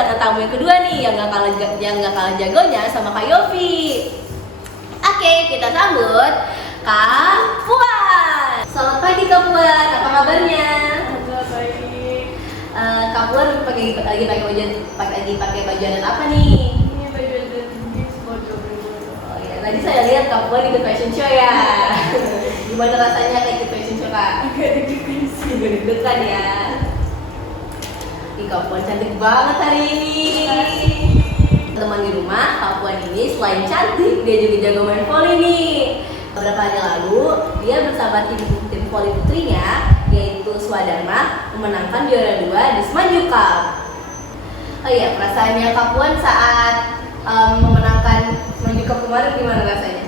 kedatangan tamu yang kedua nih yang gak kalah jagonya sama Kak Yofi. Oke, kita sambut Kak Puan. Selamat pagi Kak Puan, apa kabarnya? Alhamdulillah baik. Kak Puan lagi pakai baju adat apa nih? Ini baju adat jeans bodoh. Oh ya, tadi saya lihat Kak Puan ikut fashion show ya. Gimana rasanya kayak ikut fashion show Kak? Agak deg-degan sih. Deg-degan ya. Ih, Kak Puan cantik banget hari ini. Teman di rumah, Kak Puan ini selain cantik, dia juga jago main volley nih. Beberapa hari lalu, dia bersama tim volley putrinya, yaitu Swadharma, memenangkan juara 2 di Smaju Cup. Oh iya, perasaannya Kak Puan saat memenangkan Smaju Cup kemarin gimana rasanya?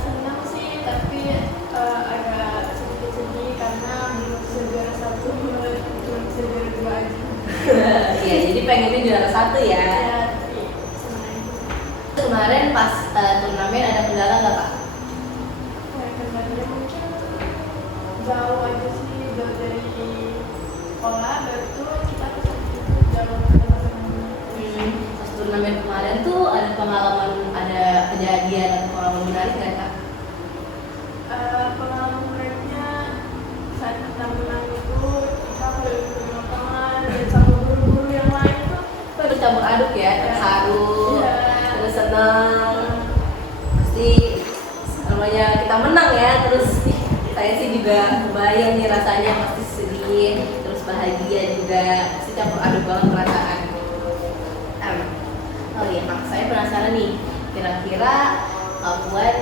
Senang sih, tapi agak sedikit sedih karena belum bisa juara 1, cuma bisa juara 2 aja. Iya, jadi pengennya juara 1 ya. Ya, tapi senang aja. Kemarin pas turnamen ada kendala nggak Kak? Kayak kendalanya mungkin jauh aja sih, jauh dari sekolah, baru tuh kita kesini jauh ke teman-teman. Pas turnamen kemarin tuh ada pengalaman, ada kejadian atau pengalaman menarik nggak Kak? Pengalaman menariknya saat kita menang itu kita keliling ke lapangan dan sama guru-guru yang lain tuh Bercampur aduk ya, terharu, Iya. terus senang. Pasti namanya kita menang ya, terus saya sih juga kebayang nih rasanya pasti sedih, terus bahagia juga, pasti campur aduk banget perasaan. Oh iya Kak, saya penasaran nih, kira-kira Kak Puan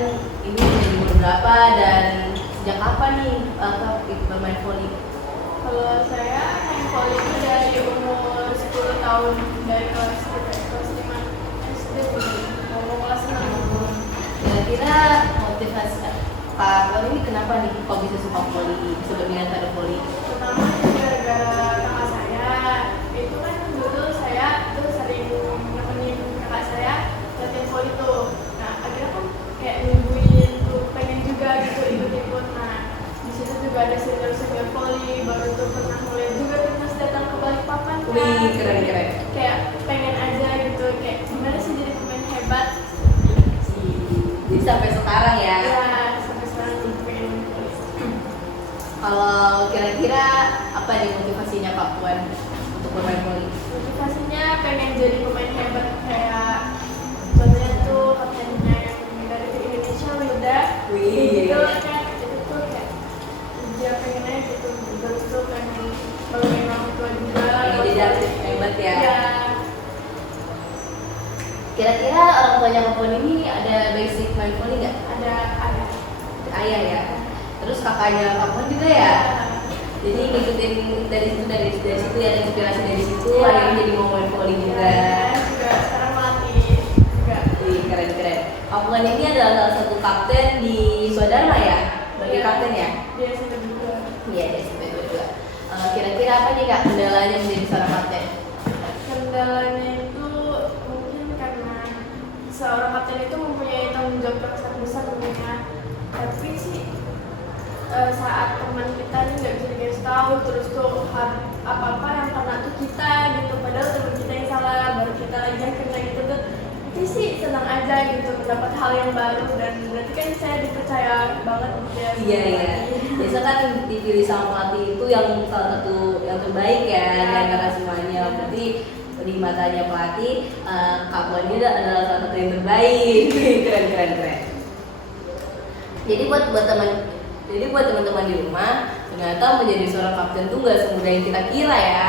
ini jadi umur berapa dan sejak kapan nih Kak bermain volley? kalau saya main volley itu dari umur 10 tahun, dari kelas 5 SD mau kelas 6. Kira-kira motivasi Kak Puan ini kenapa nih kok bisa suka volley, bisa berminat pada volley? Pertama gara-gara kakak saya, itu kan dulu saya tuh sering nemenin kakak saya latihan volley tuh. Nah akhirnya kan kayak nungguin tuh pengen juga gitu ikut-ikut. Nah di situ juga ada senior volley, baru tuh pernah mulai juga timnas datang ke Balikpapan kan. Wih, keren-keren. Kayak pengen aja gitu, kayak gimana sih jadi pemain hebat. Jadi sampai sekarang ya. Ya sampai sekarang tuh pengen main volley. Kalau kira-kira apa nih motivasinya Kak Puan untuk bermain volley? Motivasinya pengen jadi pemain hebat kayak contohnya tuh kaptennya yang dari tim Indonesia Wilda. Wih. Itu kan itu tuh kayak dia pengen aja gitu, terus tuh pengen banggain orang tua juga. Pengen jadi atlet hebat ya. Ya. Kira-kira orang tuanya Kak Puan ini ada basic main volley nggak? Ada. Ayah ya. Terus kakaknya Kak Puan juga ya. Jadi ngikutin dari situ ya, ada inspirasi dari situ, Iya. akhirnya jadi mau main volley juga. Juga sekarang melatih juga. Wih, keren-keren. Kak Puan ini adalah salah satu kapten di Swadharma ya, sebagai Iya. kapten ya. Dia sudah juga. Iya, di SMP 22. Kira-kira apa nih Kak kendalanya menjadi seorang kapten? Kendalanya itu mungkin karena seorang kapten itu mempunyai tanggung jawab yang sangat besar tentunya. Tapi sih saat teman kita ini nggak bisa dikasih tahu, terus tuh apa-apa yang kena tuh kita gitu, padahal teman kita yang salah, baru kita lagi yang kena gitu tuh. Tapi sih senang aja gitu mendapat hal yang baru, dan berarti kan saya dipercaya banget gitu ya. Iya ya. Biasa kan dipilih sama pelatih itu yang salah satu yang terbaik ya di antara semuanya. Berarti di matanya pelatih Kak Puan ini adalah salah satu yang terbaik. Keren. Jadi buat teman-teman di rumah, ternyata menjadi seorang kapten tuh nggak semudah yang kita kira ya.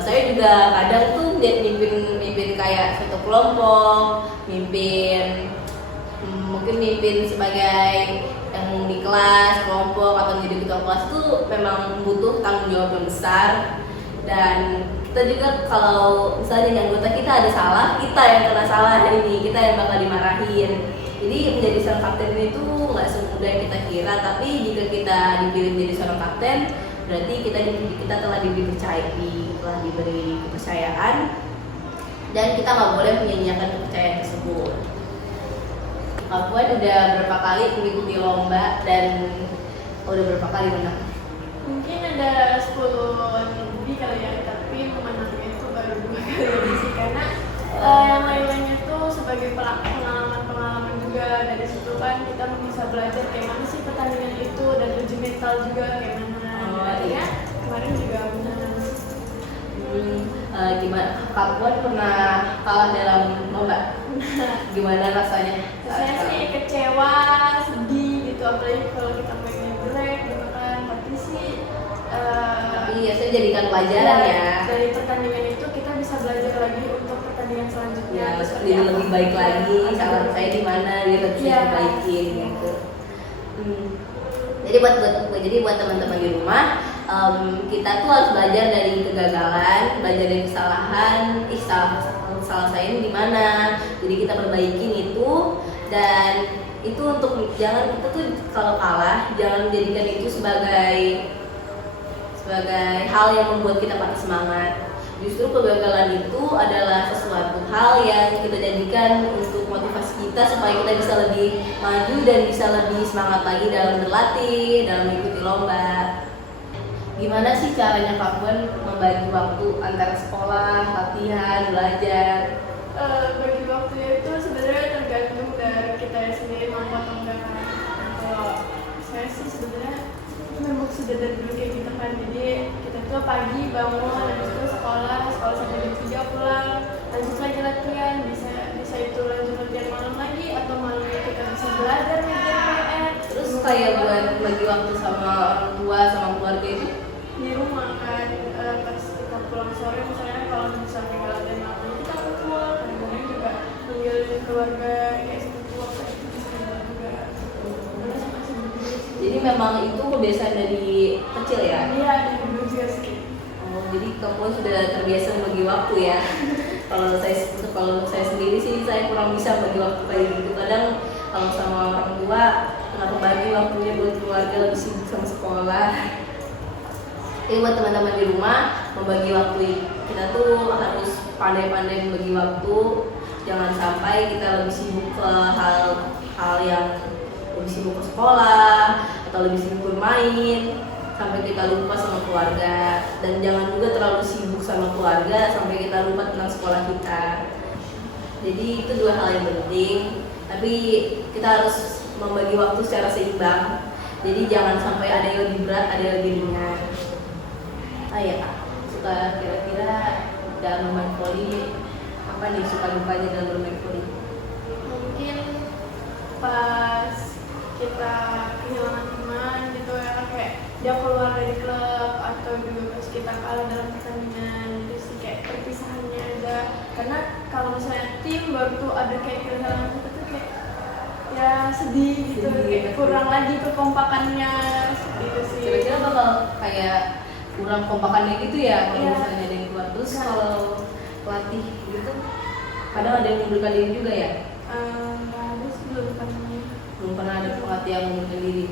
Saya juga kadang tuh mimpin kayak satu kelompok, mungkin mimpin sebagai yang di kelas, kelompok atau menjadi ketua kelas tuh memang butuh tanggung jawab yang besar. Dan kita juga kalau misalnya anggota kita ada salah, kita yang kena salah hari ini, kita yang bakal dimarahin. Jadi menjadi seorang kapten itu nggak semudah yang kita kira, tapi jika kita dipilih menjadi seorang kapten, berarti kita telah diberi kepercayaan, dan kita nggak boleh menyia-nyiakan kepercayaan tersebut. Kak Puan udah berapa kali mengikuti lomba dan udah berapa kali menang? Mungkin ada 10 lebih kali ya, tapi menangnya itu baru baru 2 kali aja sih, karena yang lain-lainnya tuh sebagai pengalaman juga. Dari situ kan kita bisa belajar kayak mana sih pertandingan itu dan uji mental juga kayak mana. Ya kemarin juga benar. Gimana? Kak Puan pernah kalah dalam lomba? Gimana rasanya? Saya sih kecewa, sedih gitu, apalagi kalau kita mainnya jelek gitu kan. Tapi sih Iya, saya jadikan pelajaran ya. dari pertandingan itu kita bisa belajar lagi untuk pertandingan selanjutnya. Ya, seperti lebih baik lagi. Salah saya di mana, dia harus Iya. diperbaikin gitu. Jadi buat teman-teman di rumah, kita tuh harus belajar dari kegagalan, belajar dari kesalahan. Salah saya ini di mana. Jadi kita perbaikin itu, dan itu untuk jangan kita tuh kalau kalah jangan menjadikan itu sebagai hal yang membuat kita patah semangat. Justru kegagalan itu adalah sesuatu hal yang kita jadikan untuk motivasi kita supaya kita bisa lebih maju dan bisa lebih semangat lagi dalam berlatih, dalam mengikuti lomba. Gimana sih caranya Kak Puan membagi waktu antara sekolah, latihan, belajar? Bagi waktunya itu sebenarnya tergantung dari kita sendiri mampu atau enggak kan. Kalau saya sih sebenarnya memang sudah dari dulu kayak gitu kan. Jadi kita tuh pagi bangun, habis itu sekolah sampai jam 3 pulang, lanjut lagi latihan, bisa itu lanjut latihan malam lagi, atau malamnya kita bisa belajar ngerjain PR. Terus kayak buat bagi waktu sama orang tua, sama keluarga itu? Di rumah kan, pas kita pulang sore misalnya, kalau misalnya nggak latihan malam kita kumpul, kadang-kadang juga panggil keluarga kayak sepupu kayak itu bisa juga. Terus masih begitu sih. Jadi memang itu kebiasaan dari kecil ya? Iya, dari dulu juga sih. Oh, jadi kamu sudah terbiasa membagi waktu ya? Kalau saya sendiri sih saya kurang bisa bagi waktu kayak gitu. Kadang kalau sama orang tua nggak kebagi waktunya buat keluarga, lebih sibuk sama sekolah. Jadi buat teman-teman di rumah, membagi waktu kita tuh harus pandai-pandai membagi waktu. Jangan sampai kita lebih sibuk ke hal yang lebih sibuk ke sekolah atau lebih sibuk bermain sampai kita lupa sama keluarga. Dan jangan juga terlalu sibuk sama keluarga sampai kita lupa tentang sekolah kita. Jadi itu 2 hal yang penting. Tapi kita harus membagi waktu secara seimbang. Jadi jangan sampai ada yang lebih berat, ada yang lebih ringan. Ya Kak, suka kira-kira dalam bermain voli apa nih suka dukanya dalam bermain voli? Mungkin pas kita kehilangan teman gitu ya, kayak dia keluar dari klub, atau juga pas kita kalah dalam pertandingan, terus kayak perpisahannya ada. Karena kalau misalnya tim baru tuh ada kayak kehilangan kita tuh kayak ya sedih gitu, kayak kurang lagi kekompakannya gitu sih. Kira-kira bakal kayak kurang kompakannya gitu ya kalau Iya. misalnya ada yang keluar. Terus kalau pelatih gitu kadang ada yang mundurkan diri juga ya? Nggak ada sih, Belum pernah ada pelatih yang mundurkan diri.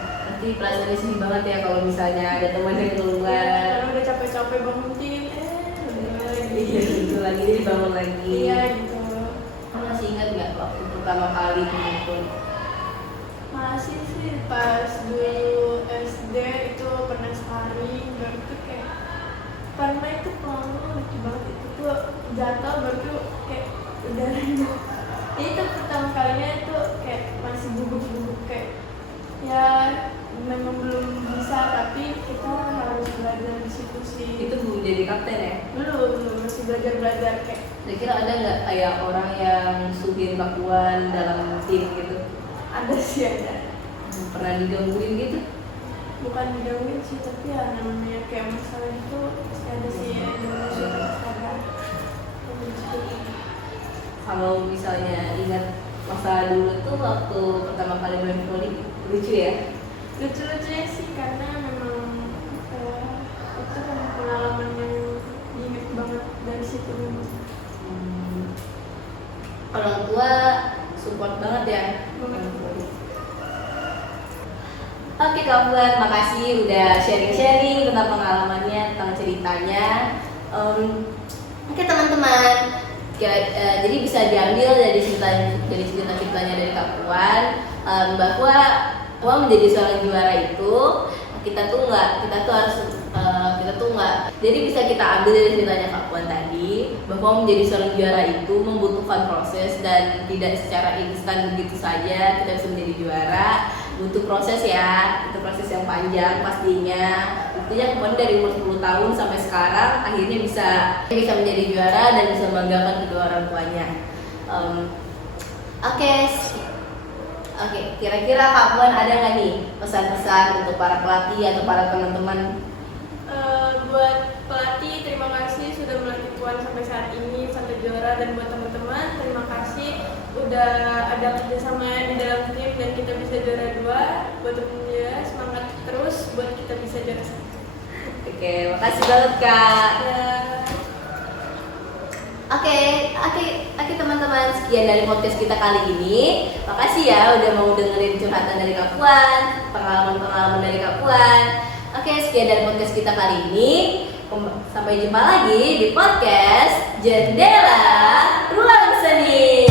Nanti perasaannya sedih banget ya kalau misalnya ada teman yang keluar. karena udah capek-capek bangun tim, lagi. Iya gitu lagi, jadi bangun lagi. Iya gitu. Kamu masih ingat nggak waktu pertama kali main? Masih sih pas dulu SD itu pernah sparring, baru tuh kayak pernah itu pengalaman lucu banget. Itu tuh jatuh baru tuh kayak udaranya. Itu pertama kalinya itu kayak masih gugup-gugup, kayak ya memang belum bisa, tapi kita harus belajar di situ sih. Itu belum jadi kapten ya? Belum masih belajar kayak. Kira-kira ada nggak kayak orang yang supir kakuan dalam tim gitu? Ada sih, ada. Pernah digangguin gitu? Bukan digangguin sih, tapi ya namanya kayak masalah itu pasti ada sih ya, ada. Kalau misalnya ingat masa dulu tuh waktu pertama kali main voli, lucu ya? Lucu-lucunya sih karena memang itu kan pengalaman yang diingat banget dari situ memang. Orang tua support banget ya? Banget. Oke Kak Puan, makasih udah sharing-sharing tentang pengalamannya, tentang ceritanya. Oke teman-teman, jadi bisa diambil dari cerita-ceritanya dari Kak Puan, bahwa Puan menjadi seorang juara itu kita tuh harus kita tuh nggak. Jadi bisa kita ambil dari ceritanya Kak Puan tadi bahwa menjadi seorang juara itu membutuhkan proses dan tidak secara instan begitu saja kita bisa menjadi juara. Butuh proses ya, itu proses yang panjang pastinya. Buktinya kemudian dari umur 10 tahun sampai sekarang akhirnya bisa menjadi juara dan bisa membanggakan kedua orang tuanya. Oke, kira-kira Kak Puan ada nggak nih pesan-pesan untuk para pelatih atau para teman-teman? Buat pelatih, terima kasih sudah melatih Puan sampai saat ini sampai juara, dan buat teman-teman terima kasih udah ada kerjasama di dalam tim dan kita bisa juara 2. Buat teman-teman semangat terus buat kita bisa juara 1. Oke, makasih banget Kak. Ya. Oke teman-teman, sekian dari podcast kita kali ini. Makasih ya udah mau dengerin curhatan dari Kak Puan, pengalaman-pengalaman dari Kak Puan. Oke, sekian dari podcast kita kali ini. Sampai jumpa lagi di podcast Jendela Ruang Seni.